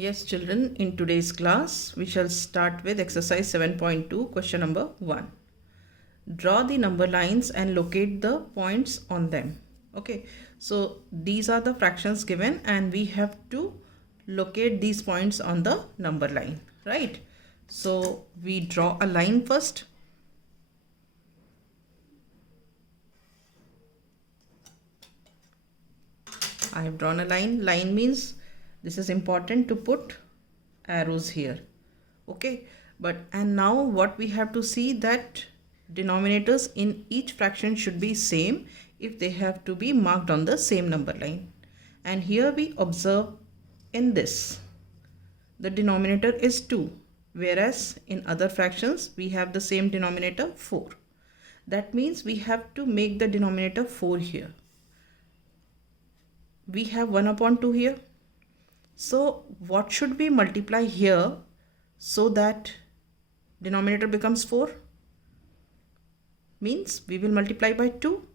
Yes, children, in today's class, we shall start with exercise 7.2, question number 1. Draw the number lines and locate the points on them. Okay, so these are the fractions given and we have to locate these points on the number line, right? So we draw a line first. I have drawn a line. Line means this is important to put arrows here. Okay, and now what we have to see that denominators in each fraction should be same if they have to be marked on the same number line. And here we observe in this the denominator is 2, whereas in other fractions we have the same denominator 4. That means we have to make the denominator 4 here. We have 1 upon 2 here. So what should we multiply here so that denominator becomes 4? Means we will multiply by 2.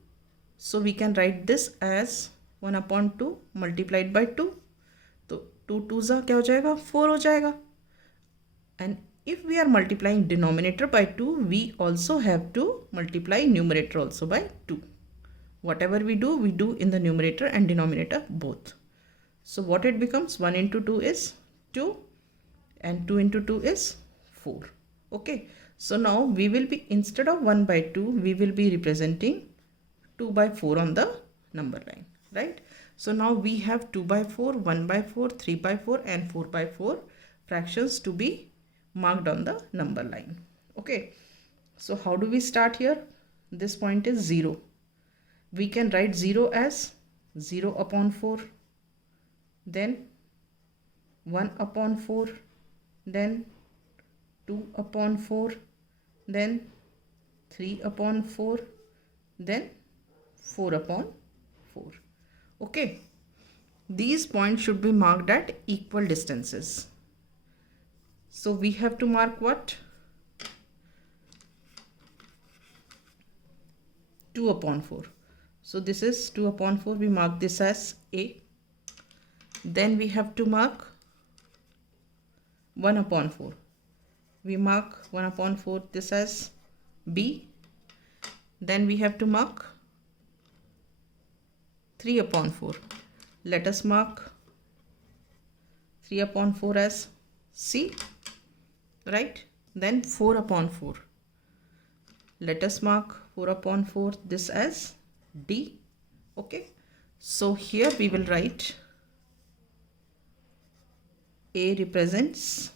So we can write this as 1 upon 2 multiplied by 2. So 2 2s क्या हो जाएगा? 4 हो जाएगा. And if we are multiplying denominator by 2, we also have to multiply numerator also by 2. Whatever we do in the numerator and denominator both. So what it becomes? 1 into 2 is 2 and 2 into 2 is 4. Okay. So now we will be, instead of 1 by 2, we will be representing 2 by 4 on the number line, right? So now we have 2 by 4, 1 by 4, 3 by 4 and 4 by 4 fractions to be marked on the number line. Okay. So how do we start here? This point is 0. We can write 0 as 0 upon 4, then 1 upon 4, then 2 upon 4, then 3 upon 4, then 4 upon 4. Okay. These points should be marked at equal distances. So we have to mark what? 2 upon 4. So this is 2 upon 4. We mark this as A. Then we have to mark 1 upon 4. We mark 1 upon 4 this as B. Then we have to mark 3 upon 4. Let us mark 3 upon 4 as C, right? Then 4 upon 4. Let us mark 4 upon 4 this as D. Okay. So here we will write A represents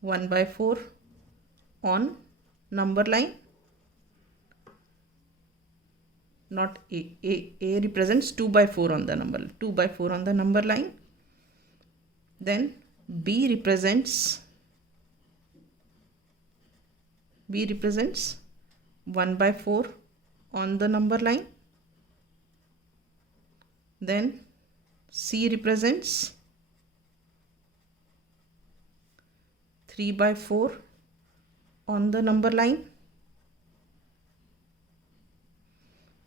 1 by 4 on number line. Not A represents 2 by 4 on the number, 2 by 4 on the number line. Then B represents 1 by 4 on the number line. Then C represents 3 by 4 on the number line.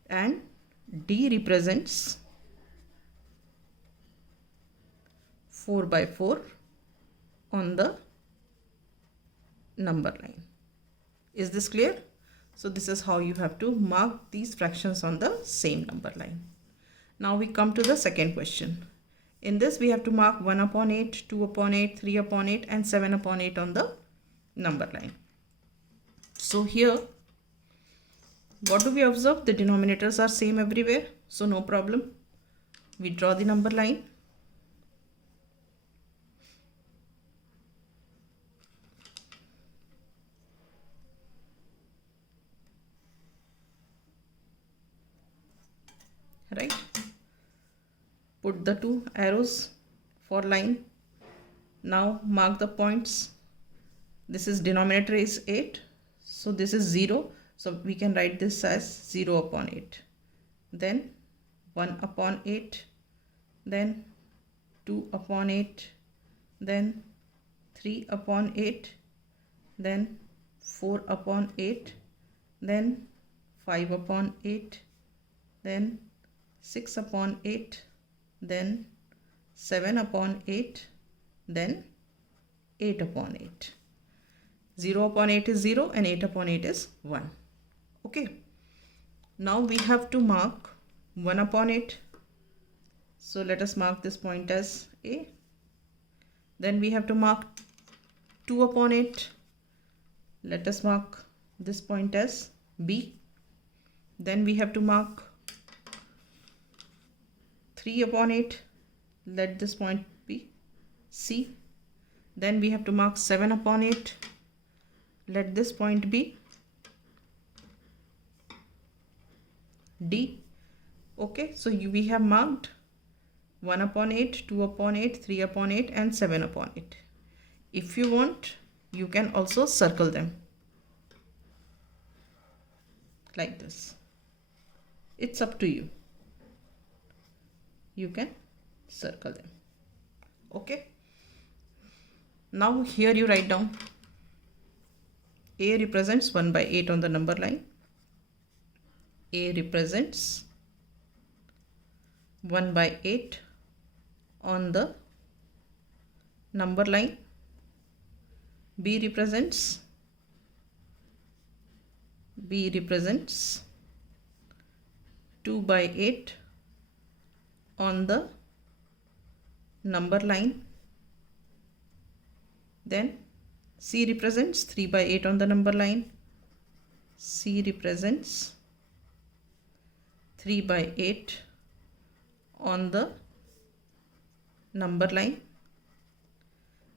And D represents 4 by 4 on the number line. Is this clear? So this is how you have to mark these fractions on the same number line. Now we come to the second question. In this we have to mark 1 upon 8, 2 upon 8, 3 upon 8 and 7 upon 8 on the number line. So here what do we observe? The denominators are same everywhere. So no problem. We draw the number line. Right? Put the 2 arrows for line. Now mark the points. This is denominator is 8. So this is 0. So we can write this as 0 upon 8. Then 1 upon 8. Then 2 upon 8. Then 3 upon 8. Then 4 upon 8. Then 5 upon 8. Then 6 upon 8. Then 7 upon 8, then 8 upon 8. 0 upon 8 is 0 and 8 upon 8 is 1. Okay. Now we have to mark 1 upon 8. So let us mark this point as A. Then we have to mark 2 upon 8. Let us mark this point as B. Then we have to mark 3 upon 8. Let this point be C. Then we have to mark 7 upon 8. Let this point be D. Okay, so we have marked 1 upon 8, 2 upon 8, 3 upon 8 and 7 upon 8. If you want, you can also circle them like this. It's up to you. You can circle them. Okay. Now here you write down A represents 1 by 8 on the number line. A represents 1 by 8 on the number line. B represents 2 by 8 on the number line. Then C represents 3 by 8 on the number line. C represents 3 by 8 on the number line.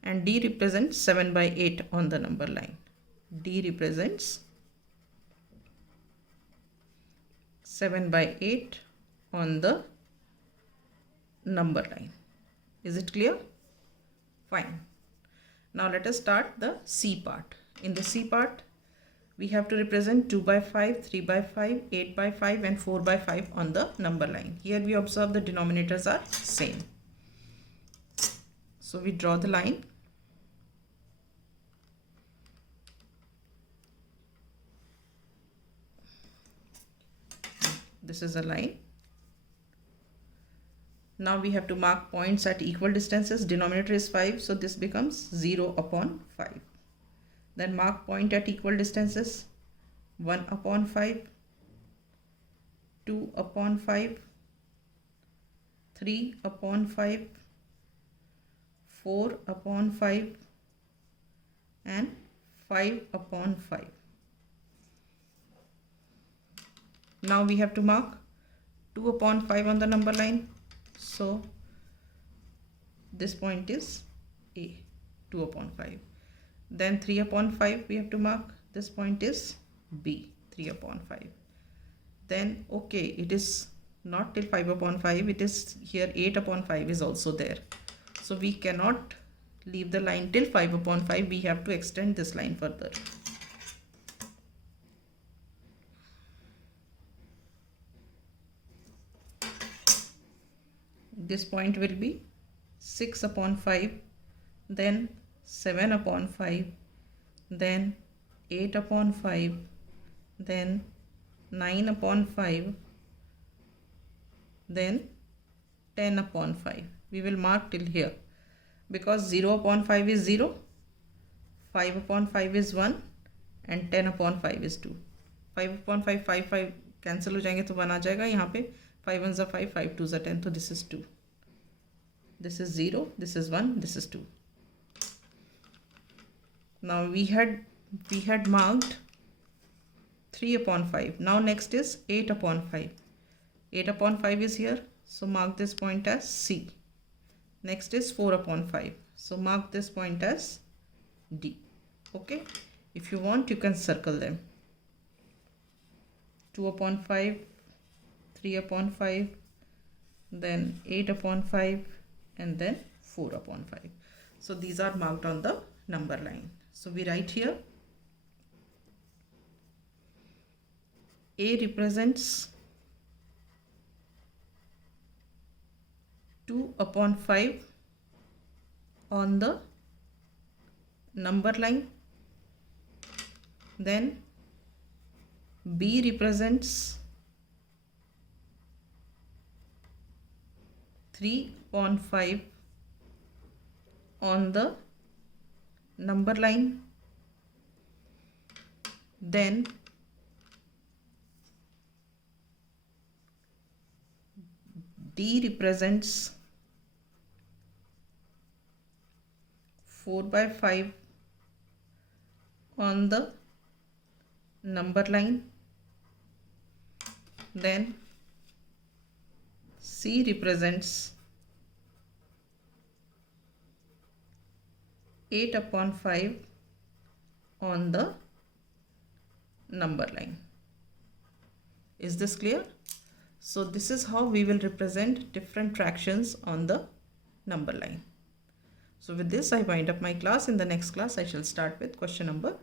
And D represents 7 by 8 on the number line. D represents 7 by 8 on the number line. Is it clear? Fine. Now let us start the C part. In the C part, we have to represent 2 by 5, 3 by 5, 8 by 5 and 4 by 5 on the number line. Here we observe the denominators are same. So we draw the line. This is a line. Now we have to mark points at equal distances. Denominator is 5, so this becomes 0 upon 5. Then mark point at equal distances. 1 upon 5, 2 upon 5, 3 upon 5, 4 upon 5 and 5 upon 5. Now we have to mark 2 upon 5 on the number line. So this point is A, 2 upon 5. Then 3 upon 5 we have to mark. This point is B, 3 upon 5. Then okay, it is not till 5 upon 5, it is here 8 upon 5 is also there. So we cannot leave the line till 5 upon 5, we have to extend this line further. This point will be 6 upon 5, then 7 upon 5, then 8 upon 5, then 9 upon 5, then 10 upon 5. We will mark till here because 0 upon 5 is 0, 5 upon 5 is 1 and 10 upon 5 is 2. 5 upon 5, 5 cancel हो जाएंगे तो 1 आ जाएगा. यहाँ पे 5 1s are 5, 5 2s are 10, so this is 2. This is 0, this is 1, this is 2. Now we had marked 3 upon 5. Now next is 8 upon 5. 8 upon 5 is here, so mark this point as C. Next is 4 upon 5, so mark this point as D. Okay, if you want you can circle them. 2 upon 5, 3 upon 5, then 8 upon 5 and then 4 upon 5. So these are marked on the number line. So we write here A represents 2 upon 5 on the number line. Then B represents 3 upon 5 on the number line. Then D represents 4 by 5 on the number line. Then C represents 8 upon 5 on the number line. Is this clear? So this is how we will represent different fractions on the number line. So with this I wind up my class. In the next class I shall start with question number